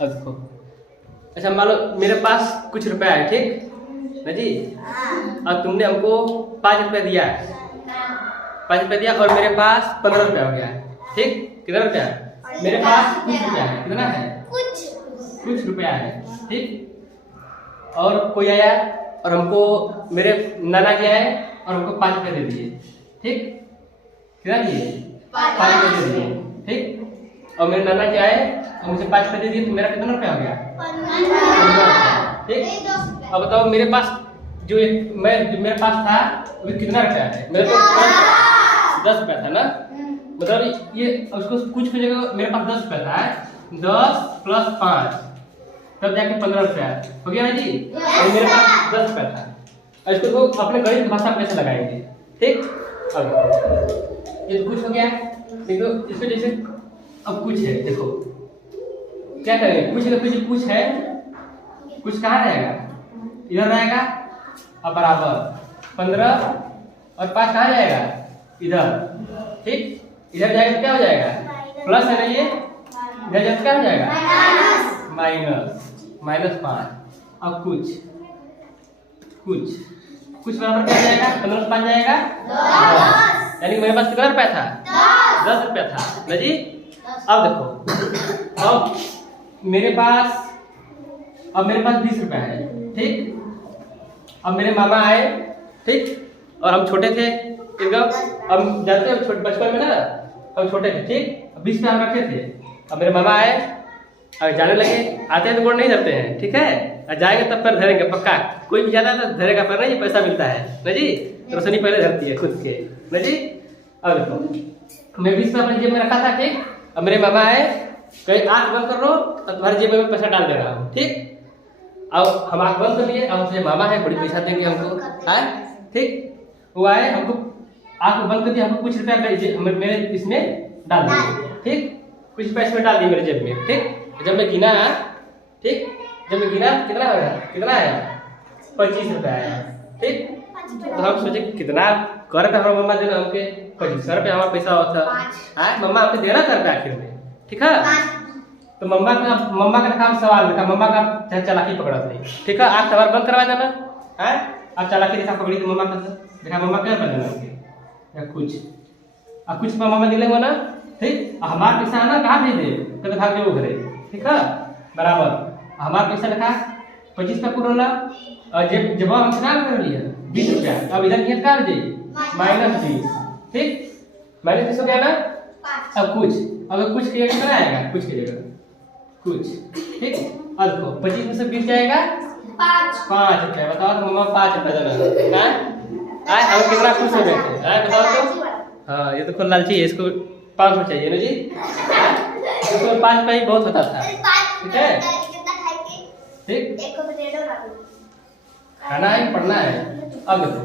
अब देखो, अच्छा मान लो मेरे पास कुछ रुपया है, ठीक ना जी। और तुमने हमको 5 रुपया दिया है, 5 रुपया दिया और मेरे पास 15 रुपया हो गया है, ठीक। कितना रुपया है मेरे पास? कुछ रुपया है। कितना है? कुछ रुपया है, ठीक। और कोई आया और हमको, मेरे नाना जी आए और हमको 5 रुपये दे दिए, ठीक। कितना दिए? 5 रुपये दे दिए, ठीक। और मेरे नाना जी आए और मुझे 5 रुपये दे दिए, तो मेरा कितना रुपया हो गया? 15, ठीक। अब बताओ मेरे पास जो मेरे पास था अभी कितना रुपया है? मेरे पास 10 रुपया था ना, मतलब ये उसको कुछ की जगह मेरे पास 10 रुपया था, 10 प्लस 5 तब जाके 15 रुपया हो गया ना जी। और मेरे पास 10 रुपया था, और इसको तो अपने गणित भाषा में कैसे लगाएंगे, ठीक। अब ये तो कुछ हो गया, देखो इसको जैसे अब कुछ है, देखो क्या करेंगे, कुछ का कुछ है, कुछ कहाँ रहेगा? इधर रहेगा और बराबर 15 और 5 कहाँ जाएगा? इधर, ठीक। इधर जाएगा तो क्या हो जाएगा? प्लस है ना ये, इधर जाएगा क्या हो जाएगा? -5। अब कुछ बराबर क्या जाएगा? 15 से 5 जाएगा 10। यानी मेरे पास कितना रुपया था? 10 रुपया था ना जी। अब देखो, अब मेरे पास 20 रुपया है, ठीक। अब मेरे मामा आए, ठीक। और हम छोटे थे एकदम, हम जानते हैं बचपन में ना हम छोटे थे, ठीक। 20 रुपया हम रखे थे। अब मेरे मामा आए और जाने लगे, आते हैं तो गोड़ नहीं धरते हैं, ठीक है। और जाएंगे तब पर धरेंगे पक्का, कोई भी जाता है तो धरेगा पर नहीं, पैसा मिलता है ना जी। रोशनी पहले धरती है खुद के ना जी। अब देखो मैं 20 रुपया अपनी जेब में रखा था, ठीक। अब मेरे मामा आए, कहीं आँख बंद कर लो और तुम्हारी जेब में पैसा डाल दे रहा हूँ, ठीक। अब हम आँख बंद कर लिए, अब हमसे मामा है बड़ी पैसा देंगे हमको, है ठीक। वो आए, हमको आँख बंद कर दिया, हमको कुछ रुपया मेरे इसमें डाल दिए, ठीक। कुछ पैसे में डाल दिए मेरे जेब में, ठीक। जब मैं गिना, ठीक, जब मैं गिना कितना आया? 25 रुपया आया, ठीक। तो हम सोचे कितना कर पे हमारा मम्मा देना हमके 25 रुपया हमारा पैसा होता है, मम्मा आपको देना कर आखिर में, ठीक है। तो मम्मा का काम सवाल देखा, मम्मा का चालाकी पकड़ा था, ठीक है। आप सवाल बंद करवा देना है, आप चालाकी देखा पकड़ी तो मम्मा का देखा, मम्मा क्या कर देना या कुछ, अब कुछ मम्मा दिले हो ना, ठीक। हमारा पैसा है ना कहाँ भेजे, कल भाग जाओ घरे, ठीक है। बराबर हमारा पैसा लिखा 25 का पूरा, और जब हम कितना कर लिया 20 रुपया, अब इधर नियत क्या हो जाए? -20, ठीक। -20 हो गया ना। अब कुछ की जगह कितना आएगा? कुछ की जगह कुछ, ठीक। अब देखो 25 में से 20 जाएगा 5 रुपया। बताओ तो मम्मा 5 रुपया देना है, हम कितना खुश हो गए थे, बताओ तो। हाँ ये तो खुद लालची है, इसको 500 चाहिए ना जी। इसको 5 रुपया ही बहुत होता था, ठीक है, ठीक। खाना है पढ़ना है। अब देखो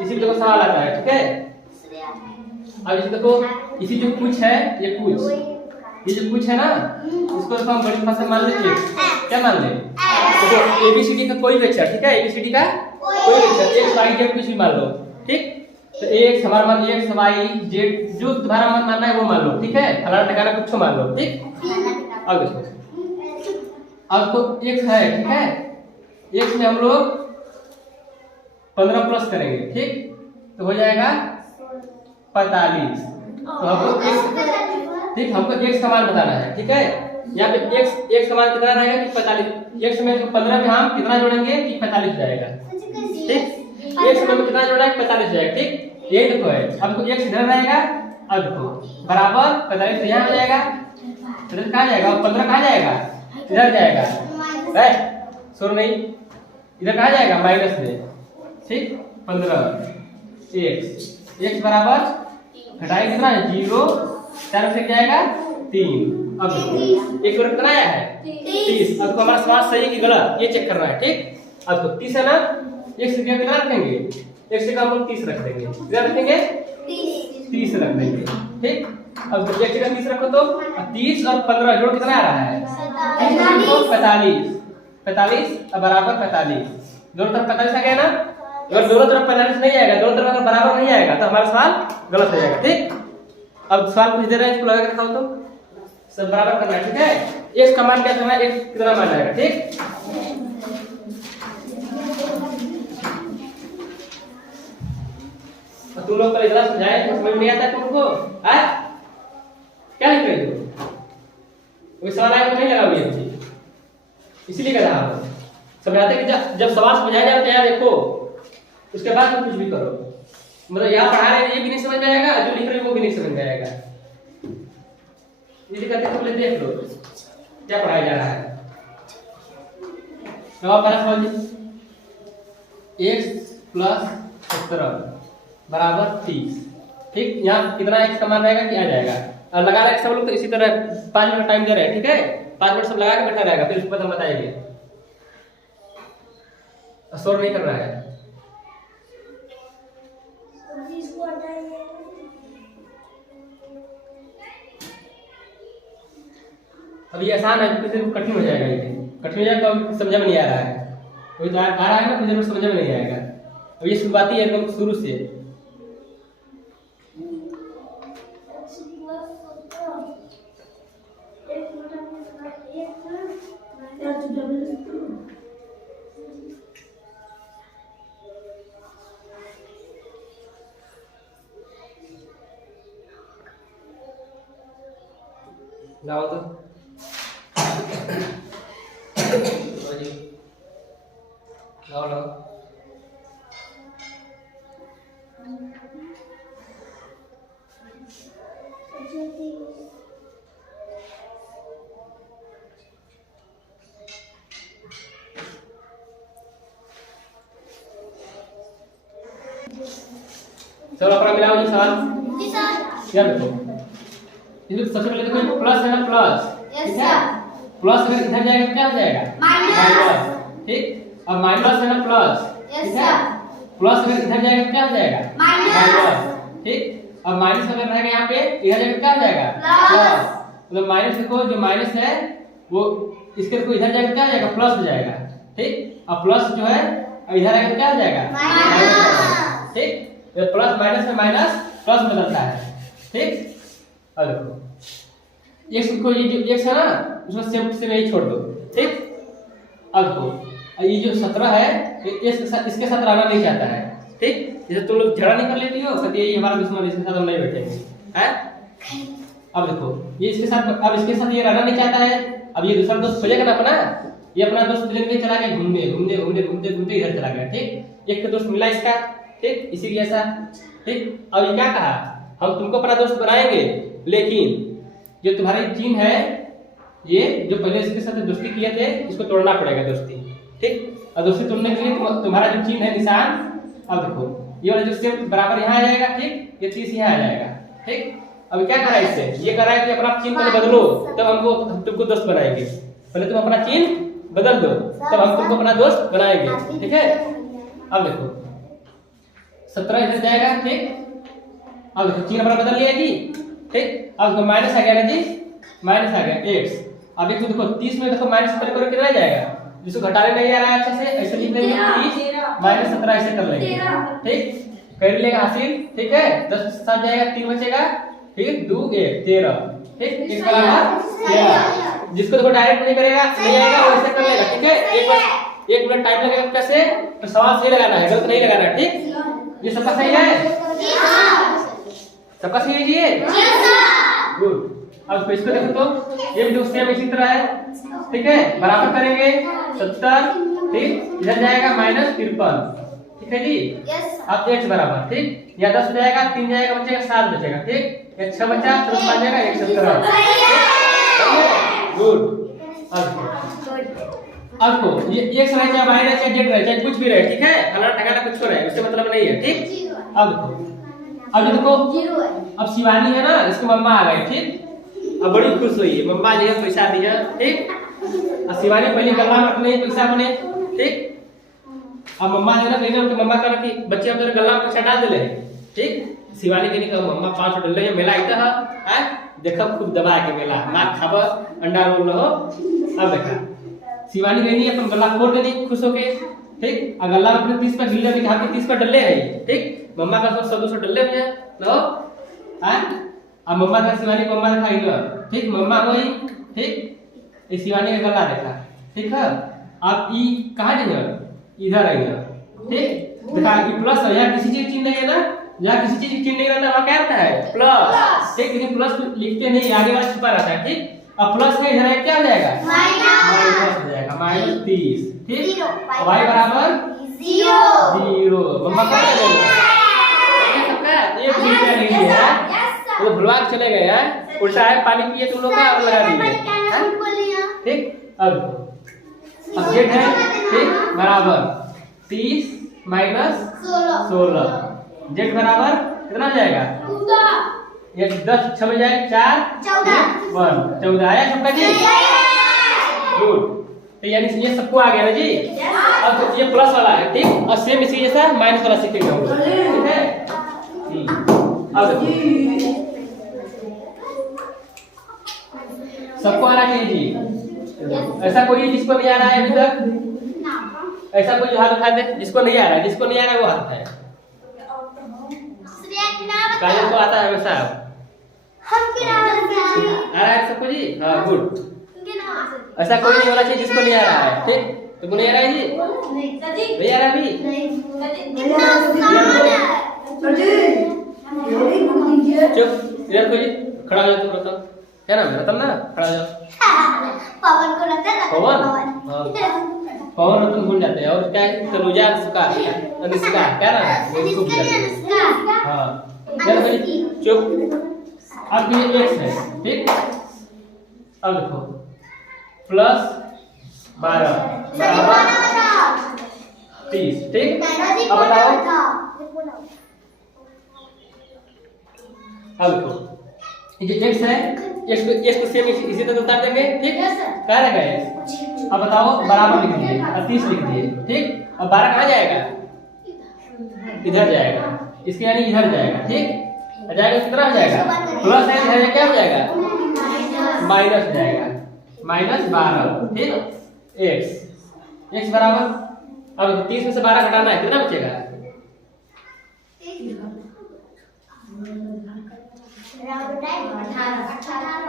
इसी देखो सवाल आता है, ठीक है। अब इसे देखो, इसी जो कुछ है ये ये जो कुछ है ना, इसको तो हम बड़ी भाषा मान लेते हैं, क्या मान ले? तो ABCD का कोई भी अक्षर, ठीक है, ABCD का कोई भी अक्षर, X Y Z कुछ भी मान लो, ठीक। तो X हमारा मान X Y Z जो तुम्हारा मन मानना है वो मान लो, ठीक है। फलाना ठिकाना कुछ मान लो, ठीक। अब देखो, अब तो X है, ठीक है। X में हम लोग 15 प्लस करेंगे, ठीक, तो हो जाएगा 45। तो हमको X, ठीक, हमको X का मान बताना है, ठीक है। यहाँ पे X का मान कितना रहेगा कि 45। X में 15 में हम कितना जोड़ेंगे कि 45 जाएगा, ठीक। X में कितना जोड़ा है? 45 जाएगा, ठीक। ये देखो है, अब तो X इधर रहेगा, अब देखो बराबर 45 यहाँ आ जाएगा, इधर कहाँ जाएगा? 15 कहाँ जाएगा? इधर जाएगा, राइट, सुन नहीं, इधर कहाँ जाएगा? माइनस में, ठीक। 15 X बराबर घटाई कितना है? 0, 4 से जाएगा 3। अब देखो एक कितना आया है? 30। अब हमारा सवाल सही है कि गलत ये चेक करना है, ठीक। अब तो 30 है ना, X की जगह कितना रखेंगे? X की जगह हम 30 रख देंगे, कितना रखेंगे? 30 रख देंगे, ठीक। अब X की जगह 30 रखो तो 30 और 15 जोड़ कितना आ रहा है? 45 और बराबर 45, दोनों तरफ 45 आ गया ना। अगर दोनों तरफ 45 नहीं आएगा, दोनों तरफ अगर बराबर नहीं आएगा तो हमारा सवाल गलत हो जाएगा, ठीक। अब सवाल पूछ दे रहा है, इसको लगा के दिखाओ तो सब बराबर करना है, ठीक है। x का मान क्या करना है, x कितना मान आएगा, ठीक। तो तुम लोग पहले इतना समझाए तो समझ नहीं आता तुमको, क्या लिख रहे हो, कोई सवाल आया तो नहीं लगा ये चीज, इसीलिए कह रहा हूं समझाते कि जब सवाल समझाया जाता है यार देखो, उसके बाद तुम कुछ भी करो, मतलब यहाँ पढ़ा रहे ये भी नहीं समझ में आएगा, जो लिख रहे हो वो भी नहीं समझ में आएगा, ये करके पहले देख लो क्या पढ़ाया जा रहा है। जवाब पहला सवाल x प्लस 17 बराबर 30, ठीक। यहाँ कितना x का मान रहेगा कि आ जाएगा, और लगा रहे सब लोग तो इसी तरह 5 मिनट टाइम दे रहे हैं, ठीक है, 5 मिनट सब लगा के बैठा रहेगा, फिर उसके बाद हम बताएंगे, शोर नहीं कर रहा है। अब ये आसान है, फिर कठिन हो जाएगा, ये कठिन हो जाएगा तो समझ में नहीं आ रहा है, कोई आ रहा है ना फिर जरूर समझ में नहीं आएगा। अब ये शुरुआती है एकदम शुरू से, लाओ तो लाओ लाओ, चलो अपना मिलाओ ये सवाल, क्या देखो, ये सबसे पहले देखो प्लस है ना, प्लस, ठीक है, प्लस अगर इधर जाएगा तो क्या हो जाएगा, माइनस, ठीक। अब माइनस है ना प्लस, ठीक है, प्लस अगर इधर जाएगा तो क्या हो जाएगा, माइनस, ठीक। अब माइनस अगर रहेगा यहाँ पे इधर जाएगा तो क्या हो जाएगा, प्लस, मतलब माइनस देखो जो माइनस है वो इसके देखो इधर जाएगा क्या हो जाएगा, प्लस हो जाएगा, ठीक। अब प्लस जो है इधर आएगा तो क्या हो जाएगा, माइनस, ठीक। तो प्लस माइनस में माइनस प्लस में बदलता है, ठीक। अब देखो x को, ये जो x है ना उसको सेम से नहीं छोड़ दो, ठीक। अब देखो ये जो 17 है ये इसके साथ रहना नहीं चाहता है, ठीक। जैसे तुम लोग झगड़ा नहीं कर लेती हो, कहती है ये हमारा दुश्मन, इसके साथ हम नहीं बैठेंगे, हैं। अब देखो ये इसके साथ, अब इसके साथ ये रहना नहीं चाहता है, अब ये दूसरा दोस्त खोजेगा ना अपना, ये अपना दोस्त लेके चला गया घूमने घूमने घूमने घूमते घूमते इधर चला गया, ठीक। एक दोस्त मिला इसका, ठीक, इसीलिए ऐसा, ठीक। अब ये क्या कहा, हम तुमको अपना दोस्त बनाएंगे, लेकिन जो तुम्हारी चीन है, ये जो पहले इसके साथ दोस्ती किए थे इसको तोड़ना पड़ेगा दोस्ती, ठीक। और दोस्ती तोड़ने के लिए तुम्हारा जो चीन है निशान, अब देखो ये वाला जो सेम बराबर यहाँ आ जाएगा, ठीक, ये 30 यहाँ आ जाएगा, ठीक। अब क्या करा इससे, ये करा है कि अपना चिन्ह पहले बदलो तब हमको तुमको दोस्त बनाएंगे, पहले तुम अपना चिन्ह बदल दो तब हम तुमको अपना दोस्त बनाएंगे, ठीक है। अब देखो 17 इधर जाएगा, ठीक। अब देखो चिन्ह अपना बदल लिया जी, ठीक। अब देखो माइनस आ गया ना जी, माइनस आ गया x। अब एक देखो 30 में देखो माइनस 17 करो कितना जाएगा, जिसको घटाने नहीं आ रहा है अच्छे से, ऐसे लिख देंगे 30 माइनस 17 ऐसे कर लेंगे, ठीक। कर लेगा हासिल, ठीक है। 10 के साथ जाएगा 3 बचेगा, फिर 2 1 13, ठीक। एक बराबर 13। जिसको देखो डायरेक्ट नहीं करेगा नहीं आएगा वो ऐसे कर लेगा, ठीक है। एक मिनट टाइम लगेगा कैसे, तो सवाल सही लगाना है, गलत नहीं लगाना है, ठीक। ये सबका सही है, सबका सही है जी, गुड। अब इसको देखो तो ये भी जो सेम इसी तरह है, ठीक है, बराबर करेंगे 70, ठीक। इधर जाएगा माइनस 53, ठीक है जी। अब x बराबर, ठीक, या 10 हो जाएगा, 3 जाएगा बचेगा 7 बचेगा, ठीक। 6 बचा 5 जाएगा 117, गुड। अब को ये x रहे चाहे y रहे चाहे z रहे चाहे कुछ भी रहे, ठीक है, फलाना ठकाना कुछ रहे उससे मतलब नहीं है, ठीक। अब देखो अब शिवानी है ना, इसकी मम्मा आ गई, ठीक। अब बड़ी खुश हुई है, मम्मा जी ने पैसा दिया, ठीक। और शिवानी पहले गल्ला में रखने पैसा बने, ठीक। अब मम्मा है ना कहने उनके मम्मा का कि बच्चे अपने गल्ला में पैसा डाल दिले, ठीक। शिवानी कहने का मम्मा 500 डल रहे मेला आइता है, देखो खूब दबा के मेला मार खाब अंडा रोल रहो। अब देखा शिवानी कहनी अपन गल्ला खोल के नहीं खुश होके, ठीक। और गल्ला में अपने 30 का गिल्ला दिखा के 30 का डल्ले है, ठीक। मम्मा का 100-200 डल्ले में लो, अब मम्मा का शिवानी को मम्मा दिखाई लो, ठीक। मम्मा वही, ठीक। इस शिवानी का गला देखा, ठीक है। अब ई कहाँ जाएगा, इधर आएगा, ठीक। देखा ई प्लस है, यहाँ किसी चीज चिन्ह नहीं है ना, यहाँ किसी चीज चिन्ह नहीं रहता, वहाँ क्या रहता है प्लस, ठीक। लेकिन प्लस लिखते नहीं, आगे वाला छुपा रहता है, ठीक। अब प्लस का इधर है क्या हो जाएगा, माइनस हो जाएगा, -30, ठीक। y बराबर 0। मम्मा क्या करेंगे सबका एक रुपया नहीं है, तो भुलवा के चले गए हैं, उल्टा है पानी पिए तुम लोग का और लगा दिए, ठीक। अब जेड है, ठीक, बराबर 30 माइनस 16, जेड बराबर कितना हो जाएगा, ये 10 6 में जाए 4 14 आया सबका जी, गुड। तो यानी ये सबको आ गया ना जी। अब तो ये प्लस वाला है, ठीक, और सेम इसी जैसा माइनस वाला सीखेंगे हम लोग, ठीक है। अब सबको आ रहा है जी, ऐसा कोई जिसको नहीं आ रहा है अभी तक, ऐसा कोई हाथ उठा दे जिसको नहीं आ रहा है, जिसको नहीं आ रहा है वो हाथ है, काजल को आता है वैसा आ रहा है सबको जी, हाँ गुड। ऐसा कोई नहीं होना चाहिए जिसको नहीं आ रहा है, ठीक। तुमको नहीं आ रहा है जी, नहीं आ रहा अभी, चुप इधर को जी, खड़ा हो जाओ, तुम बताओ क्या नाम है, रतन ना, खड़ा हो जाओ। पवन को लगता है पवन, पवन रतन भूल जाते हैं, और क्या है तनुजा, अनुष्का, अनुष्का क्या नाम है, उसको भूल जाते हैं, हाँ इधर को जी, चुप। अब ये x है, ठीक। अब देखो प्लस 12 बराबर 30, ठीक। अब बताओ, अब देखो ये x है, x को सेम इसी तरह उतार देंगे, ठीक। क्या रहेगा, अब बताओ बराबर लिख दिए और 30 लिख दिए, ठीक। अब 12 कहाँ जाएगा, इधर जाएगा, इसके यानी इधर जाएगा, ठीक। जाएगा कितना हो जाएगा, प्लस है इधर क्या हो जाएगा, माइनस हो जाएगा, -12, ठीक। x बराबर, अब 30 में से 12 घटाना है, कितना बचेगा,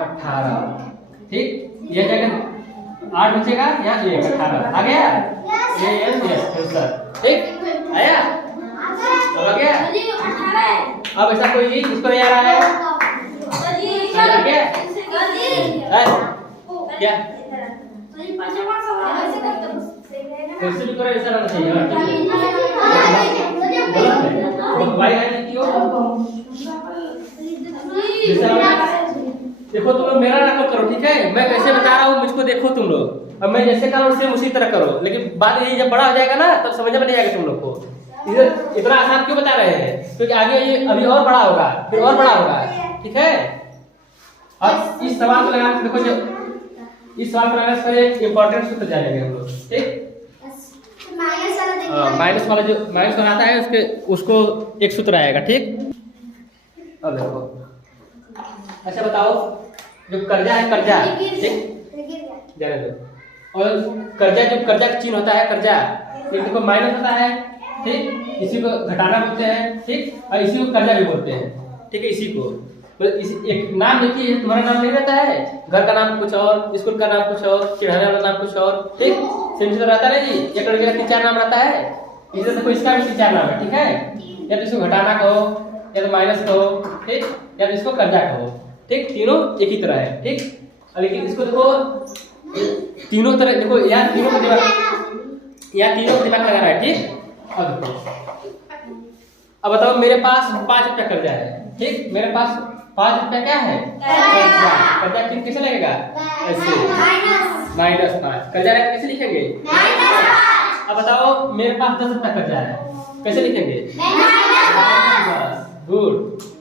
18, ठीक। ये जाएगा 8 बचेगा, यहाँ 1 18 आ गया, ठीक आया, अब आ गया। अब ऐसा कोई जी जिसको नहीं आ रहा है, आ गया क्या, कैसे भी करो ऐसा रहना चाहिए, गलत है, भाई है क्यों, देखो तुम लोग मेरा नकल करो, ठीक है। मैं कैसे बता रहा हूँ मुझको देखो तुम लोग, अब मैं जैसे कर रहा हूँ सेम उसी तरह करो, लेकिन बात यही जब बड़ा हो जाएगा ना तब समझ में नहीं आएगा तुम लोग को। इधर इतना आसान क्यों बता रहे हैं, क्योंकि आगे ये अभी और बड़ा होगा, फिर और बड़ा होगा, ठीक है। अब इस सवाल को लगाने देखो, जो इस सवाल को लगाने से एक इंपॉर्टेंट सूत्र जानेंगे हम लोग, ठीक। माइनस वाला जो माइनस वाला आता है उसके उसको एक सूत्र आएगा, ठीक। अब देखो अच्छा बताओ, जो कर्जा है, कर्जा, ठीक, जाने दो। और कर्जा, जो कर्जा का चिन्ह होता है कर्जा, देखो माइनस होता है, ठीक, इसी को घटाना बोलते हैं, ठीक, और इसी को कर्जा भी बोलते हैं, ठीक है। इसी को तो एक नाम देखिए, तुम्हारा नाम नहीं रहता है, घर का नाम कुछ और, स्कूल का नाम कुछ और, चिढ़ाने वाला नाम कुछ और, ठीक, सेम से रहता है जी। एक लड़के का 3-4 नाम रहता है, इधर देखो इसका भी 3-4 नाम है, ठीक है। या तो इसको घटाना कहो, या तो माइनस कहो, ठीक, या तो इसको कर्जा कहो, ठीक, तीनों एक ही तरह है, ठीक। लेकिन इसको देखो तीनों तरह, देखो यहाँ तीनों का दिमाग, यहाँ तीनों का दिमाग लगा रहा है, ठीक। अब बताओ मेरे पास 5 रुपया कर्जा है, ठीक, मेरे पास 5 रुपया क्या है, कर्जा चिन्ह कैसे लगेगा, ऐसे -5, कर्जा है कैसे लिखेंगे, अब बताओ मेरे पास 10 रुपया कर्जा है, कैसे लिखेंगे, गुड।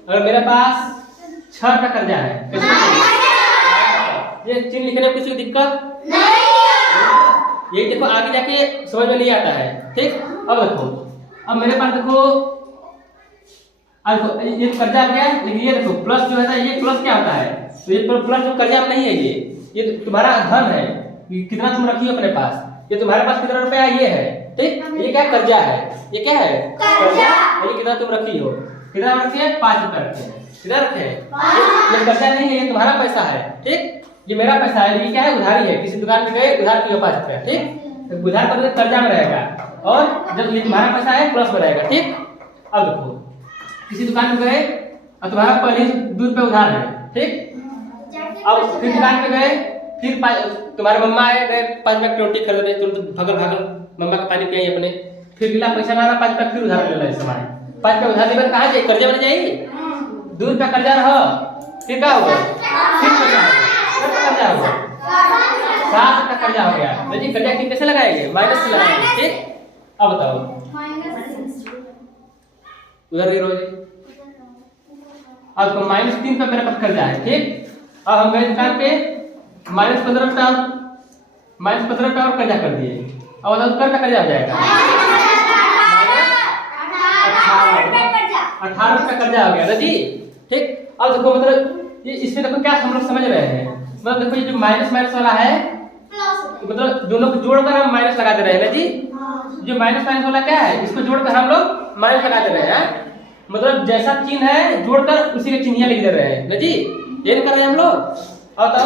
अगर मेरे पास 6 रुपया कर्जा है, कैसे लिखेंगे, ये चिन्ह लिखने में कुछ दिक्कत नहीं, ये देखो आगे जाके समझ में नहीं आता है, ठीक। अब देखो, अब मेरे पास देखो, अब ये कर्जा आ गया, लेकिन ये देखो प्लस जो है, ये प्लस क्या होता है, तो ये प्लस जो कर्जा में नहीं है, ये तुम्हारा धन है, कितना तुम रखी हो अपने पास, ये तुम्हारे पास कितना रुपया ये है, ठीक। ये क्या कर्जा है, ये क्या है कर्जा, ये कितना तुम रखी हो, कितना रखी है, 5 रुपया रखे हैं, कितना रखे हैं, ये कर्जा नहीं है, ये तुम्हारा पैसा है, ठीक। ये मेरा पैसा है, ये क्या है, उधारी है, किसी दुकान पे गए उधार किए 5 रुपया, ठीक, तो उधार पर कर्जा में रहेगा, और जब ये तुम्हारा पैसा है प्लस में रहेगा, ठीक। अब देखो किसी दुकान पे गए और तुम्हारा पहले 2 रुपये उधार है, ठीक, अब फिर दुकान पे गए, फिर तुम्हारे मम्मा आए, गए 5 रुपये की रोटी खरीद रहे, तुरंत भागल मम्मा का पानी पियाई अपने, फिर गिला पैसा ना 5 रुपये फिर उधार ले ला सामान, 5 रुपये उधार लेकर कहाँ जाए, कर्जा बन जाएगी, 2 रुपया कर्जा रहा, फिर क्या होगा, फिर कर्जा होगा, 7 रुपया कर्जा हो गया। तो जी कर्जा कैसे लगाएंगे, माइनस से लगाएंगे, ठीक। अब बताओ उधर रोज अब तो -3 पे मेरे पास कर्जा है, ठीक। अब हम गए दुकान पे -15 रुपया और कर्जा कर दिए, अब बताओ कर का कर्जा हो जाएगा 18 रुपया कर्जा हो गया ना जी, ठीक। अब देखो मतलब ये इसमें देखो क्या हम लोग समझ रहे हैं, मतलब देखो ये जो माइनस वाला है, मतलब दोनों को जोड़कर हम माइनस लगा दे रहे हैं ना जी, जो माइनस वाला क्या है, इसको जोड़कर हम लोग माइनस लगा दे रहे हैं, मतलब जैसा चिन्ह है जोड़कर उसी के चिन्ह लिख दे रहे हैं ना जी, ये कर रहे हैं हम लोग। और तो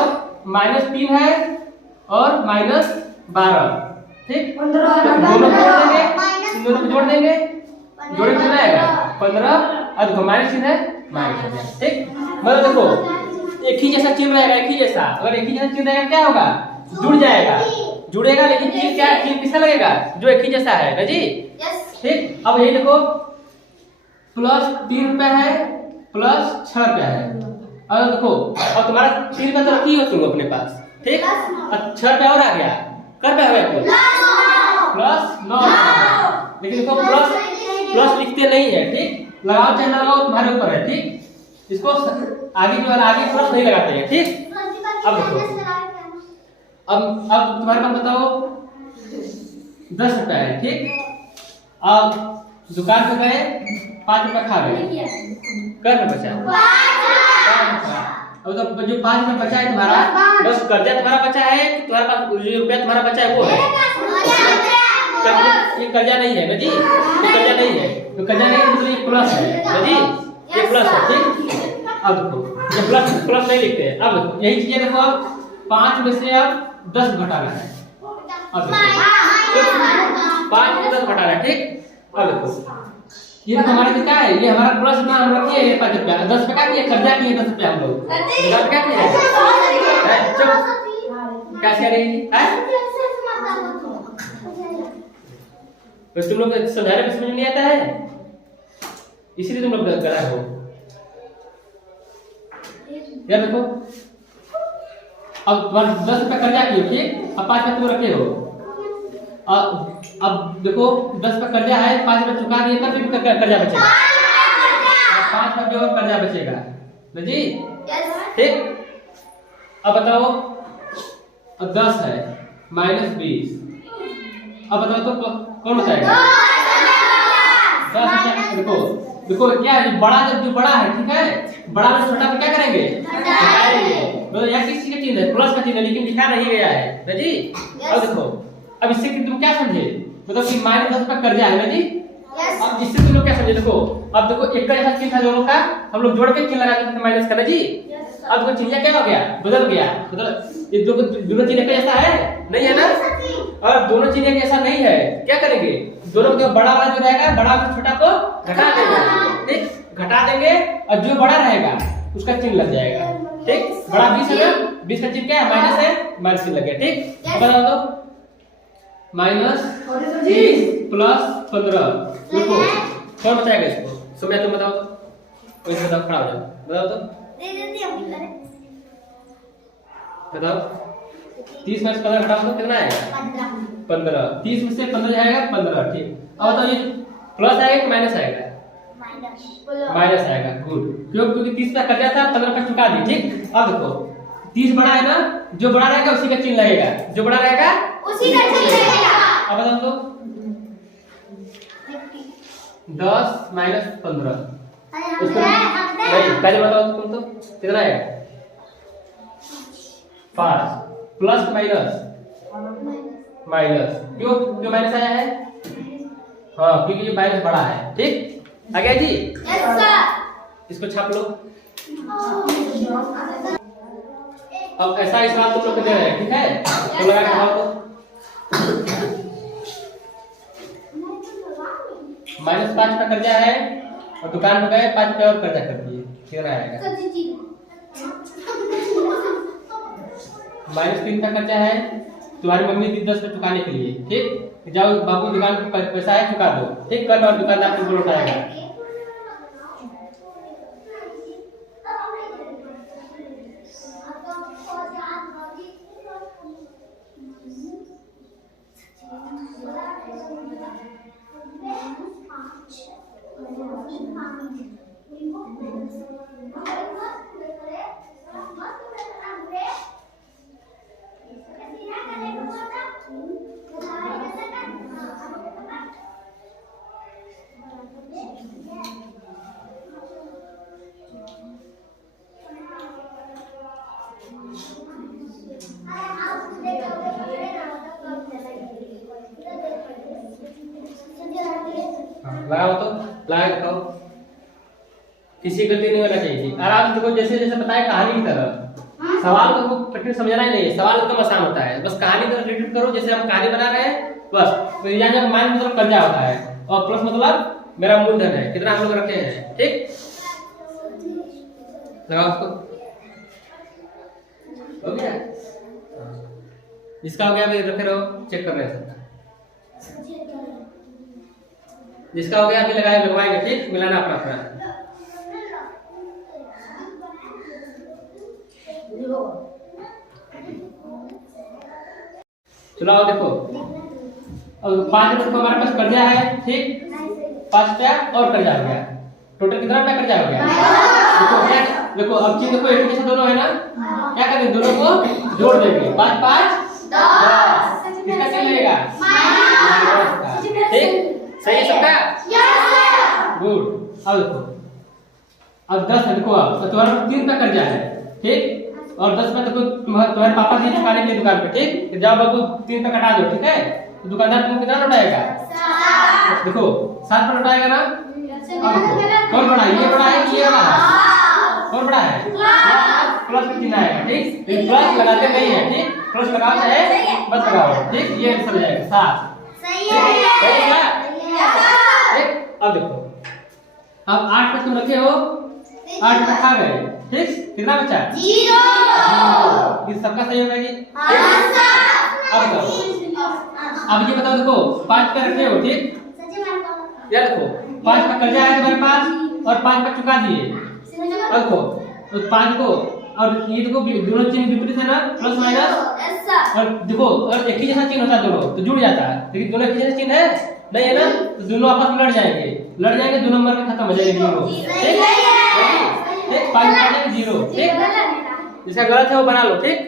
-3 है और -12, ठीक, दोनों को जोड़ देंगे, दोनों को जोड़ देंगे, जोड़े कितना आएगा 15, और देखो माइनस चिन्ह है माइनस हो गया, ठीक। मतलब देखो एक ही जैसा चिन्ह रहेगा, एक ही जैसा, अगर एक ही जैसा चिन्ह रहेगा क्या होगा, जुड़ जाएगा, जुड़ेगा, लेकिन चिन्ह क्या, चिन्ह किसका लगेगा, जो एक ही जैसा है ना जी, ठीक। अब यही देखो +3 रुपया है +6 रुपया है, और देखो अब तुम्हारा 3 रुपया तो रखी हो तुम अपने पास, ठीक, और 6 रुपया और आ गया, कर पे हो गया +9, लेकिन देखो प्लस लिखते नहीं है, ठीक, लगाओ चाहे ना लगाओ तुम्हारे ऊपर है, ठीक, इसको आगे जो आगे प्लस नहीं लगाते हैं, ठीक। अब देखो अब तुम्हारे पास बताओ 10 रुपया है, ठीक, अब दुकान पे गए 5 रुपया खा गए, कर बचा अब तो जो 5 रुपया बचा है तुम्हारा, बस कर्जा तुम्हारा बचा है, तुम्हारे पास जो रुपया तुम्हारा बचा है वो है, ये कर्जा नहीं है ना जी, ये कर्जा नहीं है, तो कर्जा नहीं मतलब ये प्लस है ना जी, ये प्लस है, ठीक। अब देखो ये प्लस नहीं लिखते हैं, अब यही चीजें देखो, अब 5 में से अब 10 घटाना है, अब देखो 5 में 10 घटाना है, ठीक। अब देखो ये हमारा क्या है, ये हमारा प्लस में हम रखिए 5 रुपया, 10 रुपया का किया कर्जा किए 10 रुपया हम लोग क्या किया, चुप कैसे रही है, बस तुम लोग समझाने में समझ नहीं आता है, इसलिए तुम लोग गलत हो यार। देखो अब तुम्हारा 10 रुपया कर्जा किए, ठीक, अब 5 रुपया तुम रखे हो, अब देखो 10 रुपया कर्जा है, 5 रुपया चुका दिए, फिर कर्जा बचेगा 5 रुपया और कर्जा बचेगा ना जी, ठीक। अब बताओ अब 10 है -20, अब बताओ तो कौन बताएगा 10। देखो क्या है, बड़ा जब जो बड़ा है, ठीक है, बड़ा में छोटा को क्या करेंगे, घटाएंगे, तो यह किसी का चिन्ह है, प्लस का चिन्ह, लेकिन लिखा नहीं गया है ना जी। अब देखो अब इससे तुम क्या समझे, मतलब कि -10 रुपया कर्जा है ना जी, अब इससे तुम लोग क्या समझे, देखो अब देखो एक का जैसा चिन्ह था दोनों का, हम लोग जोड़ के चिन्ह लगाते थे माइनस का ना जी, अब देखो चिन्ह क्या हो गया, बदल गया, मतलब ये दोनों चिन्ह का जैसा है नहीं है ना, और दोनों चिन्ह जैसा नहीं है, क्या करेंगे, दोनों को बड़ा वाला जो रहेगा, बड़ा और छोटा को घटा देंगे, ठीक, घटा देंगे, और जो बड़ा रहेगा उसका चिन्ह लग जाएगा, ठीक। बड़ा 20 है ना, 20 का चिन्ह क्या है, माइनस है, माइनस चिन्ह लग गया, ठीक। अब बताओ तो -30 + 15, देखो कौन बताएगा इसको, सुमिया तुम बताओ तो, वैसे बताओ, खड़ा हो जाओ, बताओ तो बताओ 30 में से 15 घटाओ तो कितना आएगा 15, 30 में से 15 जाएगा 15, ठीक। अब बताओ ये प्लस आएगा कि माइनस आएगा, माइनस आएगा, गुड, क्योंकि 30 का कर्जा था, 15 का चुका दी, ठीक। अब देखो 30 बड़ा है ना, जो बड़ा रहेगा उसी का चिन्ह लगेगा, जो बड़ा रहेगा उसी का चिन्ह लगेगा। अब बताओ तो 10 - 15, नहीं पहले बताओ तुम तो कितना आएगा, 5 प्लस माइनस, क्यों माइनस आया है, हाँ क्योंकि ये माइनस बड़ा है, ठीक। आ गया जी, इसको छाप लो। अब ऐसा ही सवाल तुम लोग को दे रहे हैं, ठीक है? तो लगा के बताओ तो। -5 का कर्जा है और दुकान में गए 5 रुपया और कर्जा कर दिए, कितना आएगा? -3 का कर्जा है, तुम्हारी मम्मी दी 10 रुपये चुकाने के लिए, ठीक? जाओ बाबू दुकान पे पैसा है चुका दो, ठीक? कल और दुकानदार तुमको लौटाएगा। लगाओ तो, लगा के खाओ। किसी गलती नहीं होना चाहिए थी। आराम से देखो, जैसे जैसे बताया कहानी की तरह। सवाल को कठिन समझना ही नहीं है, सवाल एकदम आसान होता है। बस कहानी को रिलेटेड करो, जैसे हम कहानी बना रहे हैं बस। तो यहाँ जब माइनस मतलब कर्जा होता है और प्लस मतलब मेरा मूलधन है, कितना हम लोग रखे हैं, ठीक? लगाओ उसको। हो गया? इसका हो गया, अभी रखे रहो, चेक कर रहे हैं। जिसका हो गया अभी लगवाएंगे, ठीक? मिलाना अपना अपना। चलो आओ देखो, अब 5 रुपये हमारे पास कर्जा है, ठीक? 5 रुपया और कर्जा हो गया, टोटल कितना रुपया कर्जा हो गया? देखो अब चीज देखो, एक जैसे दोनों है ना, क्या करेंगे? दोनों को जोड़ देंगे, 5 5 10। किसका क्या लगेगा? ठीक? सही है सबका? गुड। अब देखो, अब 10 है, देखो अब तुम्हारा 3 रुपया कर्जा है, ठीक? और 10 में देखो तुम्हारे पापा दिए चुकाने के लिए दुकान पे, ठीक? जाओ बाबू 3 रुपया कटा दो, ठीक है? तो दुकानदार तुमको कितना लौटाएगा? 7। देखो 7 पर लौटाएगा ना? कौन बड़ा है? ये बड़ा है कि ये बड़ा है? कौन बड़ा है? प्लस का चिन्ह आएगा, ठीक? प्लस लगाते नहीं है, ठीक? प्लस लगाओ चाहे बस लगाओ, ठीक? ये आंसर हो जाएगा 7। सही है। अब देखो, अब 8 पे तुम रखे हो, 8 पे खा गए, ठीक? कितना बचा? 0। ये सबका सही होगा जी? अब ये बताओ, देखो 5 पे रखे हो, ठीक? यार देखो 5 का कर्जा है तुम्हारे पास और 5 का चुका दिए। अब देखो तो 5 को और ये देखो दोनों चिन्ह विपरीत है ना, प्लस माइनस। और देखो अगर एक ही जैसा चिन्ह होता दोनों तो जुड़ जाता है, लेकिन दोनों एक ही जैसा चिन्ह है नहीं है ना, तो दोनों आपस में लड़ जाएंगे, 2 नंबर में खत्म हो जाएंगे, 0। ठीक? 5 का 0, ठीक? जिसका गलत है वो बना लो, ठीक?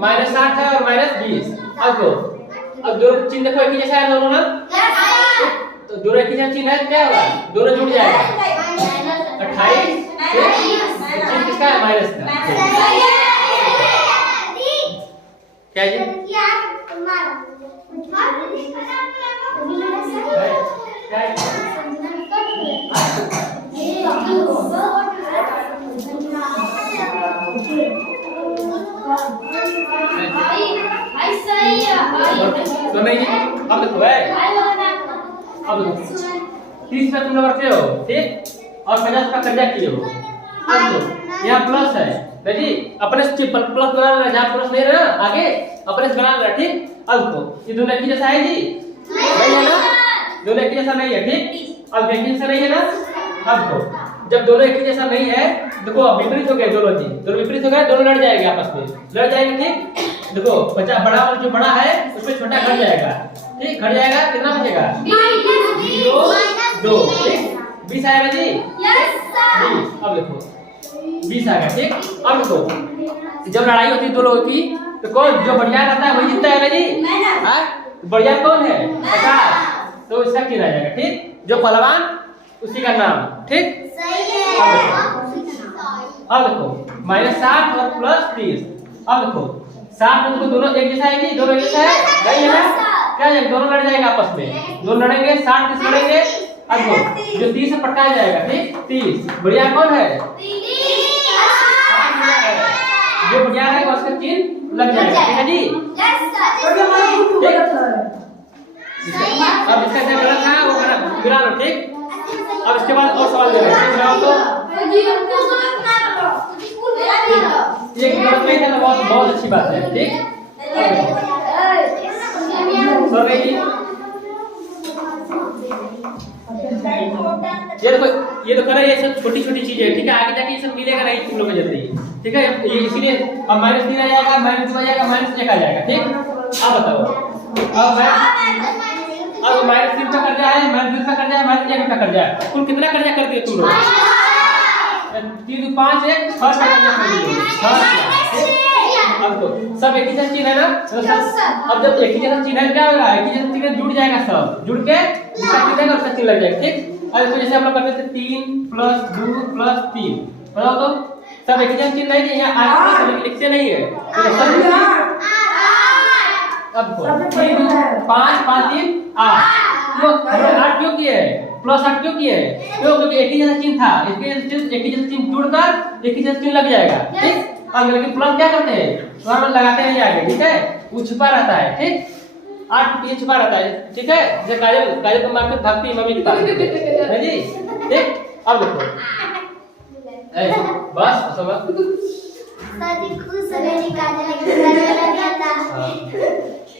-8 है और -20। अब दोनों चिन्ह देखो एक ही जैसा है दोनों ना, तो दोनों एक ही जैसा चिन्ह है, क्या होगा? दोनों जुड़ जाएगा। 28 चिन्ह किसका है? माइनस का। क्या जी? तो नहीं, अब देखो भाई, अब देखो 30 पे तुम लोग रखे हो, ठीक? और 50 का कर्जा किए हो। अब देखो यहाँ प्लस है जी, अपने से प्लस बना लेना, जहाँ प्लस नहीं रहा आगे अपने से बना लेना, ठीक? अब देखो ये दोनों एक ही जैसा है जी? नहीं है ना? दोनों एक ही जैसा नहीं है, ठीक? अब एक ही जैसा नहीं है ना? अब देखो जब दोनों एक ही जैसा नहीं है, देखो अब विपरीत हो गए दोनों चीज, दोनों विपरीत हो गए, दोनों लड़ जाएंगे आपस में, लड़ जाएंगे, ठीक? देखो बचा बड़ा वाला जो बड़ा है उसमें छोटा घट जाएगा, ठीक? घट जाएगा, कितना बचेगा? 2, ठीक? 20 आएगा जी? Yes sir. 20। अब देखो 20 आ गया, ठीक? अब देखो जब लड़ाई होती है दो लोगों की तो कौन जो बढ़िया रहता है वही जीतता है ना जी? हाँ, बढ़िया कौन है? 50। तो इसका क्या जाएगा, ठीक? जो पहलवान उसी का नाम, ठीक? अब देखो -7 और +30। अब देखो 7 में दोनों एक जैसा है कि दोनों एक जैसा है? नहीं है ना? क्या है? दोनों लड़ जाएंगे आपस में, दोनों लड़ेंगे, 60 30 लड़ेंगे। अब देखो जो 30 से पटकाया जाएगा, ठीक? 30 बढ़िया कौन है? क्या है, जो बढ़िया है उसका चिन्ह लग जाएगा, ठीक है जी। अब इसका जो गलत था वो गिरा लो, ठीक। अब इसके बाद और सवाल दे रहे हैं, तो ये गलत नहीं था, बहुत अच्छी बात है, ठीक। सॉरी ये तो कर रहे हैं, सब छोटी छोटी चीजें, ठीक है। आगे जाके ये सब मिलेगा नहीं तुम लोग को जल्दी, ठीक है। ये इसीलिए अब -3 आ जाएगा, -2 आ जाएगा, -1 आ जाएगा, ठीक। अब बताओ, अब -3 का कर जाए, -2 का कर जाए, -1 का कर जाए, कुल कितना कर्जा कर दिए तुम लोग? 3 2 5 1 6 का कर्जा कर दिए, 6। अब तो सब एक ही जैसा चिन्ह है ना, अब जब एक ही जैसा चिन्ह है क्या होगा, एक ही जैसा चिन्ह जुड़ जाएगा, सब जुड़ के जिसका चिन्ह है उसका चिन्ह लग जाएगा, ठीक। अब इसको जैसे हम लोग करते थे 3 + 2 + 3, बताओ तो सब एक ही जैसा चिन्ह है कि यहाँ आठ लिखते नहीं है, अब 3 2 5 5 3 8 क्यों 8 क्यों किए, +8 क्यों किए, क्योंकि एक ही जैसा चिन्ह था, एक ही जैसा चिन्ह जुड़कर एक ही जैसा चिन्ह लग जाएगा, ठीक। अब लेकिन प्लस क्या करते हैं, नॉर्मल लगाते नहीं आगे, ठीक है, वो छुपा रहता है, ठीक। 8 ये छुपा रहता है, ठीक है। जैसे काजल को मार के भागती है मम्मी के पास, है जी, ठीक। अब देखो बस समझ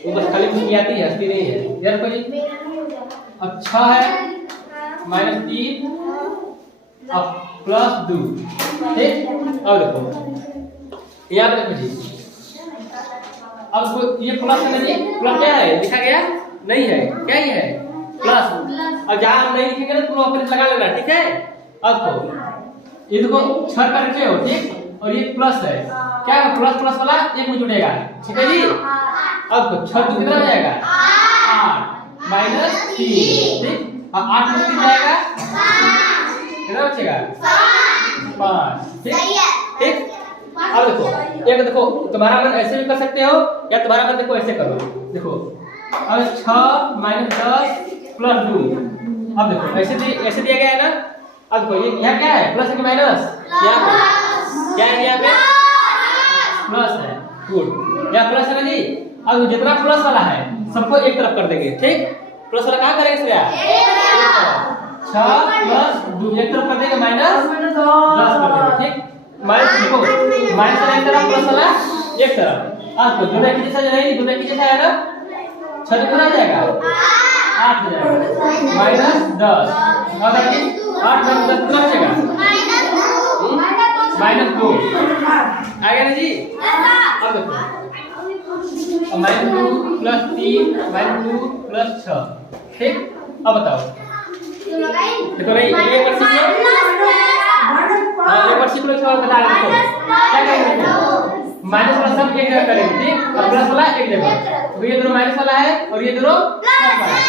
वो बस खाली मुस्कुराती है, हंसती नहीं है यार कोई। अच्छा है -3 अब +2, ठीक। अब देखो यहाँ पे देखो जी, अब ये प्लस है ना जी, प्लस क्या है लिखा गया नहीं है, क्या ये है प्लस। अब जहाँ हम नहीं लिखेंगे ना तुम लोग अपने लगा लेना, ठीक है। अब तो ये देखो 6 का रखे हो, ठीक, और ये प्लस है, क्या है प्लस प्लस वाला एक में जुड़ेगा, ठीक है जी। अब तो 6 तो कितना हो जाएगा 8 -3, ठीक। अब 8 में 3 जाएगा कितना बचेगा 5, ठीक, ठीक। अब देखो एक देखो तुम्हारा मन ऐसे भी कर सकते हो या तुम्हारा मन देखो ऐसे करो, देखो अब 6 - 10 + 2, अब देखो ऐसे दिया गया है ना। अब देखो ये यहाँ क्या है, प्लस है कि माइनस, यहाँ क्या है, यहाँ पे प्लस है, गुड, यहाँ प्लस है ना जी। अब जितना प्लस वाला है सबको एक तरफ कर देंगे, ठीक। प्लस वाला कहाँ करेंगे इसलिए 6 + 2 एक तरफ कर देंगे, -10 कर देंगे, ठीक। माइनस देखो माइनस वाला एक तरफ, प्लस वाला एक तरफ। अब तो दोनों एक जैसा नहीं, दोनों एक जैसा है ना, 6 कितना हो जाएगा 8 हो जाएगा, -10 अगर 8 में 10 कितना बचेगा -2 आ गया ना जी। अब देखो -2 + 3 -2 + 6, ठीक। अब बताओ देखो नहीं ये पर सीख लो, एक बार सीख लो, इसका बता रहे हो क्या करेंगे, माइनस वाला सब एक जगह करेंगे, ठीक, और प्लस वाला एक जगह। तो ये दोनों माइनस वाला है और ये दोनों प्लस वाला है,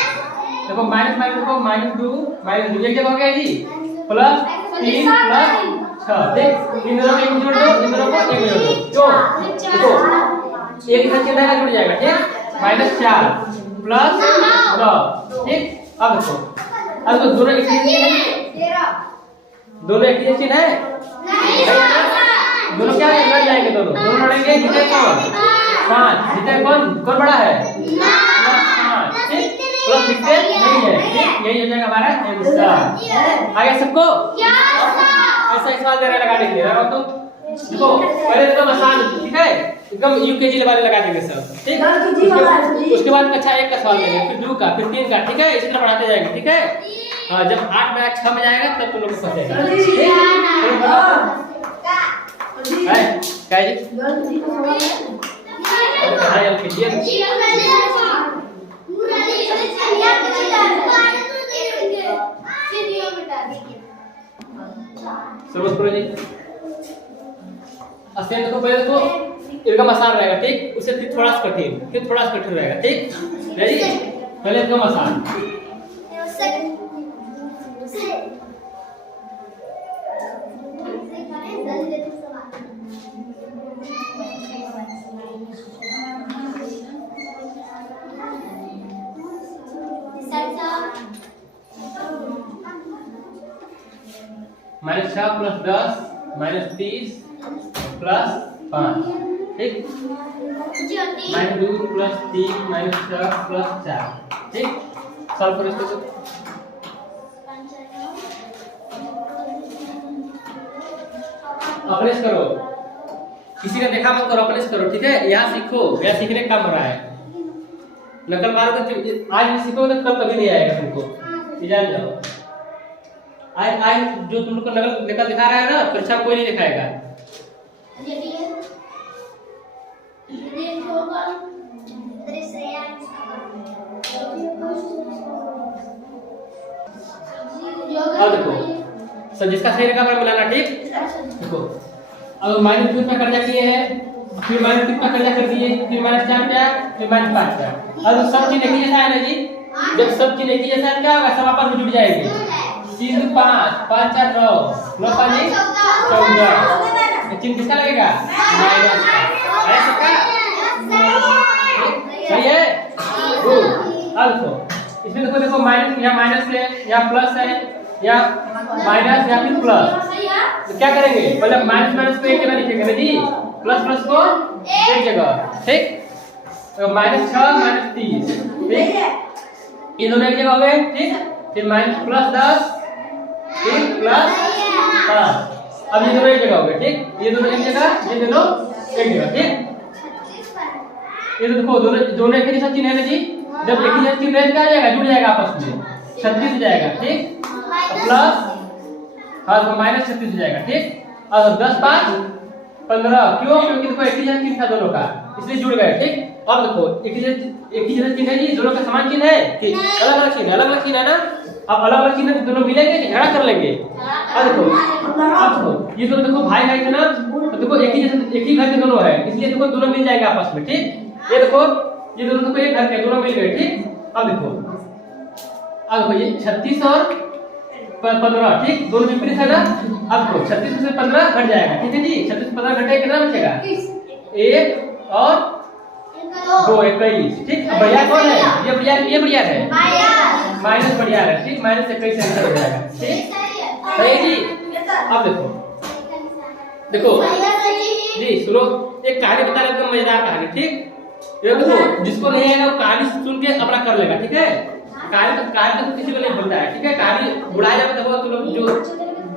देखो माइनस माइनस को -2 एक जगह हो गया जी, +3 + 6, ठीक। इन दोनों को एक जोड़ दो, इन दोनों को एक जोड़ दो, जो देखो एक ही चिन्ह का जुड़ जाएगा, ठीक। -4 + 10, ठीक। अब देखो अब तो दोनों एक ही चिन्ह है, दोनों एक ही चिन्ह है नहीं, दोनों क्या लड़ जाएंगे, दोनों लड़ेंगे, जीतेगा कौन 5, जीतेगा कौन बड़ा है +5, ठीक। प्लस लिखते नहीं है, ठीक, यही हो जाएगा हमारा आंसर। आ गया सबको, ऐसा सवाल दे रहा लगाने के लिए लगाओ तो देखो पहले एकदम आसान, ठीक है, एकदम यूकेजी वाले लगा देंगे सब, ठीक। उसके बाद कक्षा 1 का सवाल देंगे, फिर 2 का, फिर 3 का, ठीक है, इसी तरह बढ़ाते जाएंगे, ठीक है। हाँ जब 8 में 6 में जाएगा तब तुम लोग को फंसेगा, ठीक है। क्या जी हाँ यार कीजिए शुरू करो जी। असेंट को पहले देखो एकदम आसान रहेगा, ठीक, उससे फिर थोड़ा सा कठिन, फिर थोड़ा सा कठिन रहेगा, ठीक। रेडी, पहले एकदम आसान, -6 + 10 -30 प्लस 5 ठीक, -2 प्लस 3 -6 प्लस 4 ठीक। सॉल्व करो इसको, अपने से करो, किसी का देखा मत करो, अपने से करो ठीक है। यहाँ सीखो, यहाँ सीखने का काम हो रहा है। नकल मारोगे तो आज नहीं सीखोगे तो कल कभी नहीं आएगा तुमको, ये जान जाओ। आज जो तुम लोग को नकल दिखा रहा है ना, परीक्षा में कोई नहीं दिखाएगा। अब देखो सब जिसका सही रहेगा मैं मिलाना ठीक। देखो अब -2 पे कर्जा किए हैं, फिर -3 पे कर्जा कर दिए, फिर -4 पे, फिर -5 पे। अब सब चीज एक ही जैसा है ना जी। जब सब चीज एक ही जैसा है क्या होगा, सब आपस में जुड़ जाएंगे। 3 2 5 5 4 9 9 5 14। चिन्ह किसका लगेगा, माइनस का। ऐसा का सही है। अब देखो इसमें देखो माइनस, यहाँ माइनस है, यहाँ प्लस है, या माइनस या फिर प्लस। तो क्या करेंगे, मतलब माइनस को एक जगह लिखेंगे जी, प्लस को एक जगह ठीक। तो -6 -30 ठीक, ये दोनों एक जगह हो गए ठीक। फिर -+10 फिर +5, अब ये दोनों एक जगह हो गए ठीक। ये दोनों एक जगह, ये दोनों एक जगह ठीक। ये तो देखो दोनों एक ही जैसा चिन्ह है ना जी। जब एक ही जैसा चिन्ह रहेगा क्या आ जाएगा, जुड़ जाएगा आपस में, 36 हो जाएगा ठीक। प्लस हाँ तो -36 हो जाएगा ठीक। अब 10 5 15, क्यों, क्योंकि देखो एक ही जैसा चिन्ह था दोनों का, इसलिए जुड़ गए ठीक। अब देखो एक ही जैसा चिन्ह है जी, दोनों का समान चिन्ह है कि अलग-अलग चिन्ह है, अलग-अलग चिन्ह है ना। अब अलग-अलग चिन्ह दोनों मिलेंगे कि झगड़ा कर लेंगे। अब देखो ये दोनों देखो भाई थे ना, तो देखो एक ही घर के दोनों है, इसलिए देखो दोनों मिल जाएगा आपस में ठीक। ये देखो ये दोनों देखो एक घर के दोनों मिल गए ठीक। अब देखो ये 36 और 15 ठीक, दोनों विपरीत है ना। अब देखो 36 से 15 घट जाएगा ठीक है जी। 36 से 15 घटेगा कितना बचेगा, 1 और 2 21 ठीक। अब बढ़िया कौन है, ये बढ़िया है, माइनस बढ़िया है ठीक। -21 आंसर हो जाएगा ठीक, सही है जी। अब देखो जी सुनो, एक कहानी बता रहा हूं, एकदम मजेदार कहानी ठीक। ये देखो जिसको नहीं आएगा वो कहानी सुन के अपना कर लेगा ठीक है। कहानी तो किसी को नहीं बोलता है ठीक है। कहानी बुढ़ाया जाए तो तुम लोग जो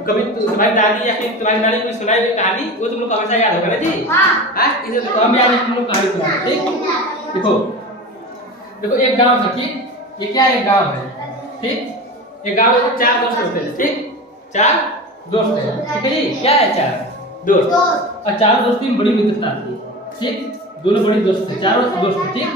कभी तुम्हारी दादी या फिर तुम्हारी नानी को सुनाई हुई कहानी, वो तुम लोग को हमेशा याद होगा ना जी। हां इसे तो हम याद है, तुम लोग कहानी सुना ठीक। देखो एक गांव था ठीक। ये क्या है, एक गांव है ठीक। एक गांव में 4 दोस्त होते थे ठीक। 4 दोस्त हैं ठीक है जी। क्या है, 4 दोस्त, और 4 दोस्ती में बड़ी मित्रता थी ठीक। दोनों बड़ी दोस्त थे, चारों दोस्त थे ठीक।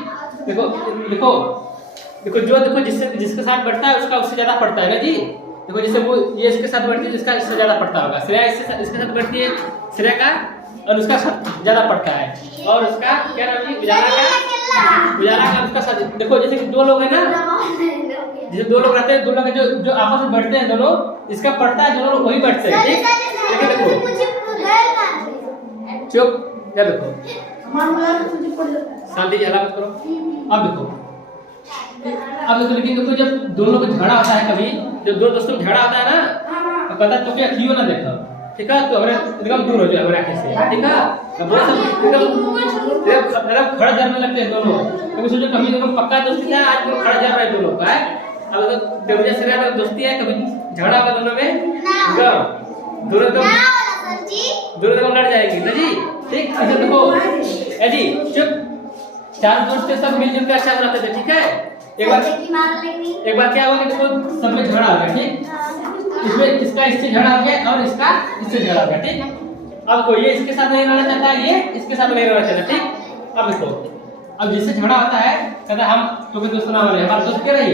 देखो जो देखो जिसके साथ बढ़ता है उसका उससे ज्यादा पड़ता है ना जी। देखो जैसे वो ये इसके साथ बढ़ती है, इसका इससे ज्यादा पड़ता होगा। श्रेया इसके साथ बढ़ती है, श्रेया का और उसका ज्यादा पड़ता है। और उसका क्या नाम है, उजाला का उसका साथ। देखो जैसे कि 2 लोग है ना, जैसे 2 लोग रहते हैं, 2 लोग जो आपस में बढ़ते हैं दोनों, इसका पड़ता है, दोनों लोग वही बढ़ते हैं ठीक। लेकिन देखो चुप, क्या देखो शांति से हल्ला मत करो। अब देखो लेकिन देखो जब दोनों को झगड़ा होता है, कभी जब 2 दोस्तों में झगड़ा होता है ना, तो कहता है तो क्या अखियों ना देखो ठीक है। तो हमारे एकदम दूर हो जाए हमारे आंखें से ठीक है। एकदम खड़ा जरने लगते हैं दोनों। कभी सोचो कभी दोनों पक्का दोस्ती था, आज तो खड़ा जर रहा है दोनों का है। अब देवजा से दोस्ती है, कभी झगड़ा होगा दोनों में, दोनों एकदम लड़ जाएंगे ना जी ठीक। अच्छा देखो जी चुप, 4 दोस्त थे, सब मिलजुल कर अच्छा बनाते थे ठीक है। एक बार क्या हुआ कि देखो सब में झगड़ा हो गया ठीक। इसमें इसका इससे झगड़ा हो गया और इसका इससे झगड़ा हो गया ठीक। अब कोई ये इसके साथ नहीं रहना चाहता, ये इसके साथ नहीं रहना चाहता ठीक। अब देखो अब जिससे झगड़ा होता है कहता हम तुम्हें दोस्त ना वाले, हमारा दोस्त क्या रही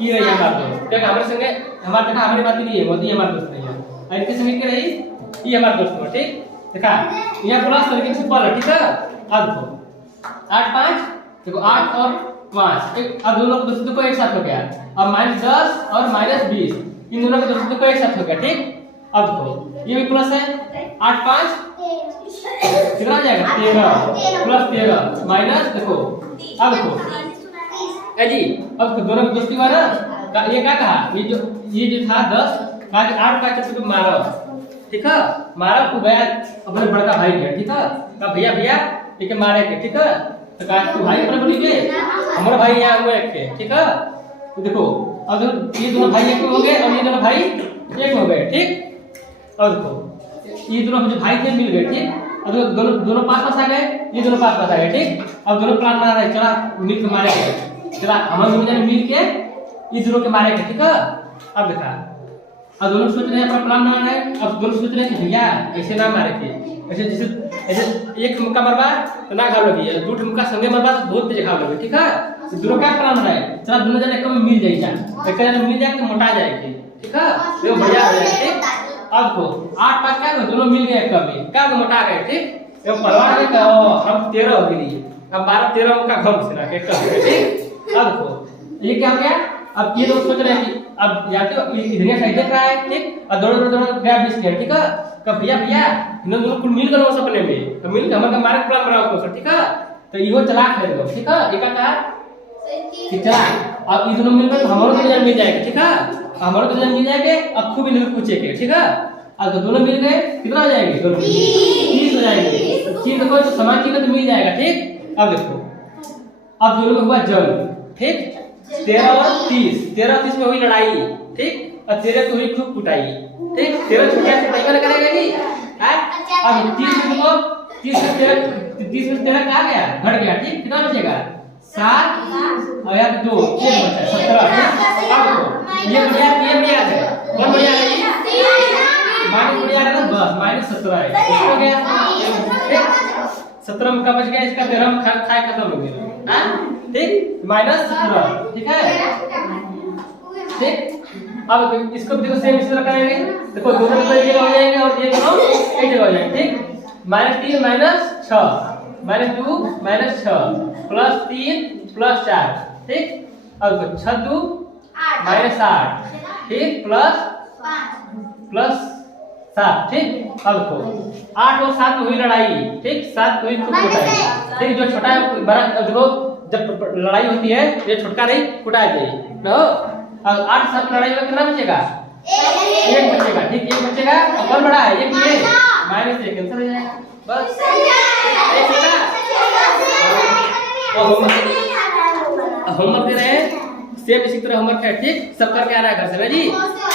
ये रही हमारा दोस्त, देखो हमारे संगे हमारा देखा हमारी बात नहीं है, मोदी हमारा दोस्त नहीं है। और इनके संगे क्या रही ये हमारा दोस्त हुआ ठीक। देखा यहाँ प्लस करके सिंपल है ठीक है। अब देखो 8 5 देखो 8 और 5 एक, अब दोनों दोस्तों को एक साथ हो गया। अब -10 और -20 इन दोनों के दोस्तों को एक साथ हो गया ठीक। अब देखो ये भी प्लस है, 8 5 कितना हो जाएगा 13 प्लस 13 माइनस देखो। अब देखो जी अब दोनों की दोस्ती हुआ ना, ये क्या कहा, ये जो था 10 कहा कि 8 का 4 मारो ठीक है। मारा तू गया अपने बड़का भाई गया, ठीक है। कहा भैया भैया ठीक है मारे के, ठीक है। तो कहा तू भाई अपने बोली के हमारा भाई यहाँ हुए के, ठीक है। तो देखो अब ये दोनों भाई एक हो गए और ये दोनों भाई एक हो गए, ठीक। और देखो ये दोनों जो भाई थे मिल गए, ठीक। अब दोनों दोनों पास आ गए, ये दोनों पास आ गए, ठीक। अब दोनों प्लान बना रहे, चला मिल के मारे के, चला हम मिल के ये दोनों के मारे के, ठीक है। अब देखा अब दोनों सोच रहे हैं अपना प्लान बना रहे हैं। अब दोनों सोच रहे हैं कि भैया ऐसे ना मारे के, ऐसे जैसे एक मुक्का मरबा तो ना घाव लगी, दो मुक्का संगे मरबा तो बहुत तेज घाव लगे, ठीक है। तो दोनों क्या प्लान बना है, चला दोनों जने एक में मिल जाएगा, एक जने मिल जाए तो मोटा जाएगी, ठीक है। तो बढ़िया हो जाएगा, ठीक। अब देखो 8 5 क्या दोनों मिल गए एक में, क्या मोटा गए, ठीक। ये परवाह है कि हम 13 हो गई, अब 12 13 मुक्का घम से ना के कर, ठीक। अब देखो ये क्या हो गया, अब ये लोग सोच रहे हैं कि अब या तो इधर साइड देख रहा है, ठीक। और दोनों गया 20 मिनट, ठीक है। कब भैया भैया इन दोनों कुल मिल कर सपने में तो मिल के हमारे मारे प्लान बनाओ उसको, ठीक है। तो इहो चलाक है लोग, ठीक है। एक का कि चला अब ये दोनों मिलकर हमारे तो मिल जाएगा, ठीक है। हमारे तो मिल जाएंगे, अब खूब इन्हें पूछेंगे, ठीक है। अब तो दोनों मिल गए कितना हो जाएंगे, 30 हो जाएंगे। चीज देखो तो समान चीज तो मिल जाएगा, ठीक। अब देखो अब दोनों में हुआ जंग, ठीक। 13 और 30 में हुई लड़ाई, ठीक। और 13 की हुई खूब कुटाई, ठीक। 13 छुटाई से टाइगर करेगा जी, अब 30 में 13 क्या गया घट गया, ठीक। कितना बचेगा 7 और यहाँ 2 1 बचा 17। अब देखो ये बढ़िया है, कौन बढ़िया है जी, माइनस बढ़िया है ना, बस माइनस 17 है, हो गया 17 में का बच गया, इसका 13 में खाए खत्म हो गया, ठीक। माइनस 17, ठीक है, ठीक। अब इसको भी देखो सेम इसी तरह करेंगे, देखो दोनों एक जगह हो जाएंगे और ये दोनों एक जगह हो जाएंगे, ठीक। -3 -6 -2 -6 +3 +4, ठीक। अब 6 2 -8, ठीक, +7, ठीक। अब देखो 8 और 7 हुई लड़ाई, ठीक। 7 हुई खूब कुटाई, ठीक। जो छोटा है बड़ा देखो जब लड़ाई होती है ये छोटका नहीं कुटाया जाए ना। अब 8 7 लड़ाई में कितना बचेगा, 1 बचेगा, ठीक। 1 बचेगा और कौन बड़ा है, एक ये -1 कैंसिल हो जाएगा, बस होमवर्क दे रहे हैं सेम इसी तरह होमवर्क है, ठीक। सब करके आ रहा है घर से ना जी,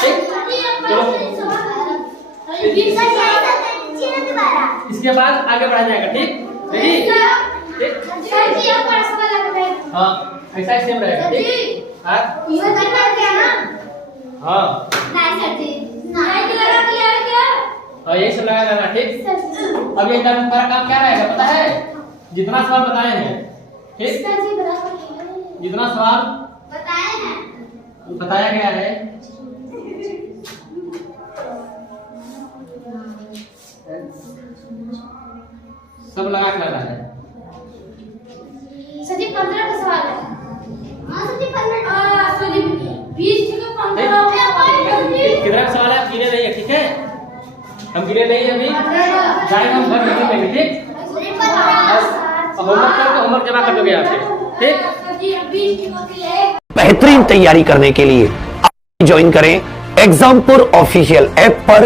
ठीक। इसके बाद आगे बढ़ा जाएगा, ठीक रेडी, हाँ ऐसा ही सेम रहेगा, ठीक। हाँ यही सब लगा लेना, ठीक। अब ये काम क्या रहेगा पता है, जितना सवाल बताए हैं, ठीक। जितना सवाल बताया गया है सब लगा के लाना है। सजी 15 का सवाल है, हां सजी 15 सजी 20 का 15 कितना सवाल है, गिने नहीं है, ठीक है। हम गिने नहीं है अभी, जाएंगे हम घर गिने लेंगे, ठीक। होमवर्क जमा कर दोगे आपसे, ठीक। बेहतरीन तैयारी करने के लिए ज्वाइन करें एग्जामपुर ऑफिशियल ऐप पर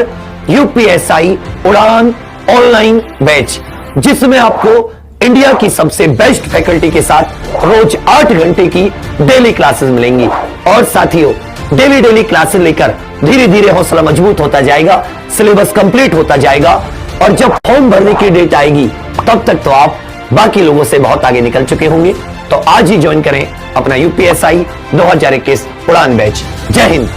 यूपीएसआई उड़ान ऑनलाइन बैच, जिसमें आपको इंडिया की सबसे बेस्ट फैकल्टी के साथ रोज 8 घंटे की डेली क्लासेस मिलेंगी। और साथियों डेली क्लासेस लेकर धीरे धीरे हौसला मजबूत होता जाएगा, सिलेबस कंप्लीट होता जाएगा और जब फॉर्म भरने की डेट आएगी तब तक तो आप बाकी लोगों से बहुत आगे निकल चुके होंगे। तो आज ही ज्वाइन करें अपना यूपीएसआई 2021 उड़ान बैच। जय हिंद।